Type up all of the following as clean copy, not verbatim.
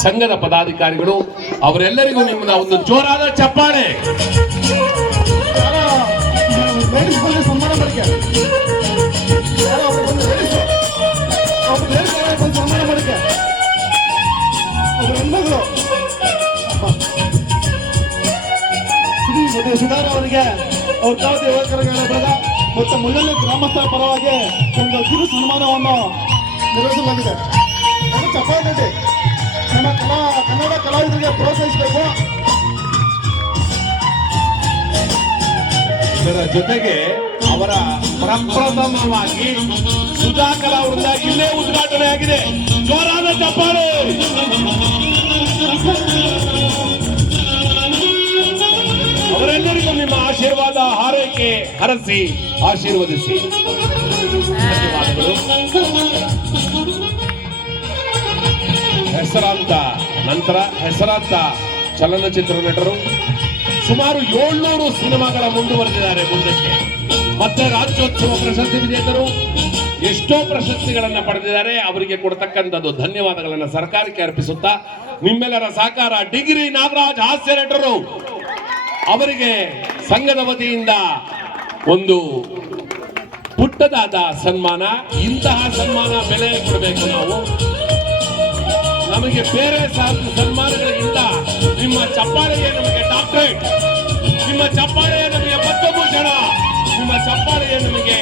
ಸಂಘದ ಪದಾಧಿಕಾರಿಗಳು ಅವರೆಲ್ಲರಿಗೂ ನಿಮ್ಮನ್ನ ಒಂದು ಜೋರಾದ ಚಪ್ಪಾಳೆ. ಸುಧಾರ ಅವರಿಗೆ ಅವ್ರ ತಾವತಿ ಯುವಕರ ಮತ್ತು ಮುಳ್ಳಳ್ಳಿ ಗ್ರಾಮಸ್ಥರ ಪರವಾಗಿ ಒಂದು ಕಿರು ಸನ್ಮಾನವನ್ನು ನಿರ್ವಹಿಸಲಾಗಿದೆ. ಚಪ್ಪಾಳೆ ನಮ್ಮ ಕನ್ನಡ ಕಲಾವಿದರಿಗೆ ಪ್ರೋತ್ಸಾಹಿಸಬೇಕು. ಇದರ ಜೊತೆಗೆ ಅವರ ಪ್ರಪ್ರಥಮವಾಗಿ ಸುಧಾ ಕಲಾ ವೃಂದ ಇಲ್ಲೇ ಉದ್ಘಾಟನೆ ಆಗಿದೆ. ಜೋರಾದ ಚಪ್ಪಾಳೆ. ಅವರೆಲ್ಲರಿಗೂ ನಿಮ್ಮ ಆಶೀರ್ವಾದ ಹಾರೈಕೆ ಹರಸಿ ಆಶೀರ್ವದಿಸಿ. ಧನ್ಯವಾದಗಳು. ಹೆಸರಾಂತ ಚಲನಚಿತ್ರ ನಟರು ಸುಮಾರು 700 ಸಿನಿಮಾಗಳ ಮುಂದುವರೆದಿದ್ದಾರೆ ಮುಂದಕ್ಕೆ. ಮತ್ತೆ ರಾಜ್ಯೋತ್ಸವ ಪ್ರಶಸ್ತಿ ವಿಜೇತರು ಎಷ್ಟೋ ಪ್ರಶಸ್ತಿಗಳನ್ನ ಪಡೆದಿದ್ದಾರೆ. ಅವರಿಗೆ ಕೊಡ್ತಕ್ಕಂಥದ್ದು ಧನ್ಯವಾದಗಳನ್ನ ಸರ್ಕಾರಕ್ಕೆ ಅರ್ಪಿಸುತ್ತಾ ನಿಮ್ಮೆಲ್ಲರ ಸಹಕಾರ ಡಿಗ್ರಿ ನಾಗರಾಜ್ ಹಾಸ್ಯ ನಟರು ಅವರಿಗೆ ಸಂಘದ ವತಿಯಿಂದ ಒಂದು ಪುಟ್ಟದಾದ ಸನ್ಮಾನ. ಇಂತಹ ಸನ್ಮಾನ ಬೆಲೆ ಕೊಡಬೇಕು ನಾವು. ನಮಗೆ ಬೇರೆ ಸನ್ಮಾನಗಳಿಗಿಂತ ನಿಮ್ಮ ಚಪ್ಪಾಳೆಯೇ ನಮಗೆ ಡಾಕ್ಟರೇಟ್, ನಿಮ್ಮ ಚಪ್ಪಾಳೆಯೇ ನಮಗೆ ಪದ್ಮಭೂಷಣ, ನಿಮ್ಮ ಚಪ್ಪಾಳೆಯೇ ನಮಗೆ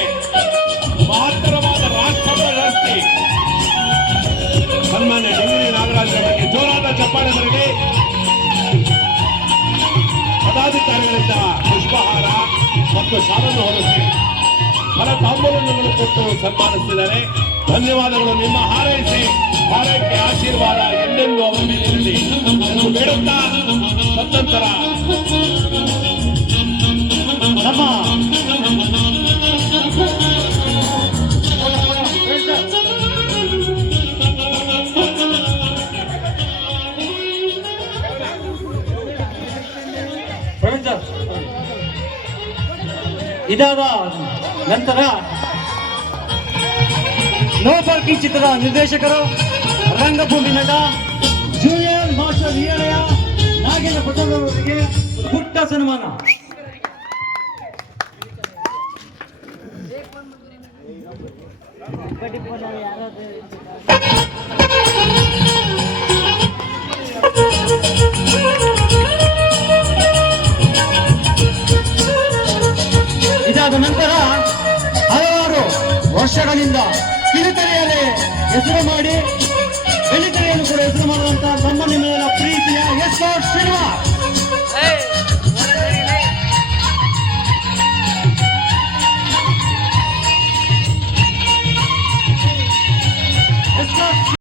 ಮಹತ್ತರವಾದ ರಾಷ್ಟ್ರ ಪ್ರಶಸ್ತಿ. ಸನ್ಮಾನ್ಯ ಡಿಗ್ರಿ ನಾಗರಾಜ್ ಅವರಿಗೆ ಜೋರಾದ ಚಪ್ಪಾಳೆ ಬರಲಿ. ಪದಾಧಿಕಾರಿಗಳಿಂದ ಪುಷ್ಪಹಾರ ಮತ್ತು ಶಾಲನ್ನು ಹೊರಸಿ ಫಲ ತಾಂಬೂಲವನ್ನು ಕೊಟ್ಟು ಸನ್ಮಾನಿಸಿದ್ದಾರೆ. ಧನ್ಯವಾದಗಳು. ನಿಮ್ಮ ಹಾರೈಕೆ ಆಶೀರ್ವಾದ ಎಂದೆಂದು ಅವರ ಮೇಲಿರಲಿ ಎಂದು ಬೇಡುತ್ತಾ ತದನಂತರ ನಮ್ಮ ಇದಾದ ನಂತರ ನೋ ಪಾರ್ಕಿಂಗ್ ಚಿತ್ರದ ನಿರ್ದೇಶಕರು, ರಂಗಭೂಮಿ ನಟ, ಜೂನಿಯರ್ ಮಾಸ್ಟರ್ ಹಿರಿಯ ನಾಗೇಂದ್ರ ಪಟೇಲ್ ಅವರಿಗೆ ಪುಟ್ಟ ಸನ್ಮಾನ. ಇದಾದ ನಂತರ ಹಲವಾರು ವರ್ಷಗಳಿಂದ ಕಿರುತೆರೆಯಲ್ಲಿ ಹೆಸರು ಮಾಡಿ ಬೆಳ್ಳಿತೆರೆಯನ್ನು ಕೂಡ ಹೆಸರು ಮಾಡುವಂತಹ ನಮ್ಮ ನಿಮ್ಮೆಲ್ಲ ಪ್ರೀತಿಯ ಎಸ್ ಆರ್ ಶ್ರೀನಿವಾಸ್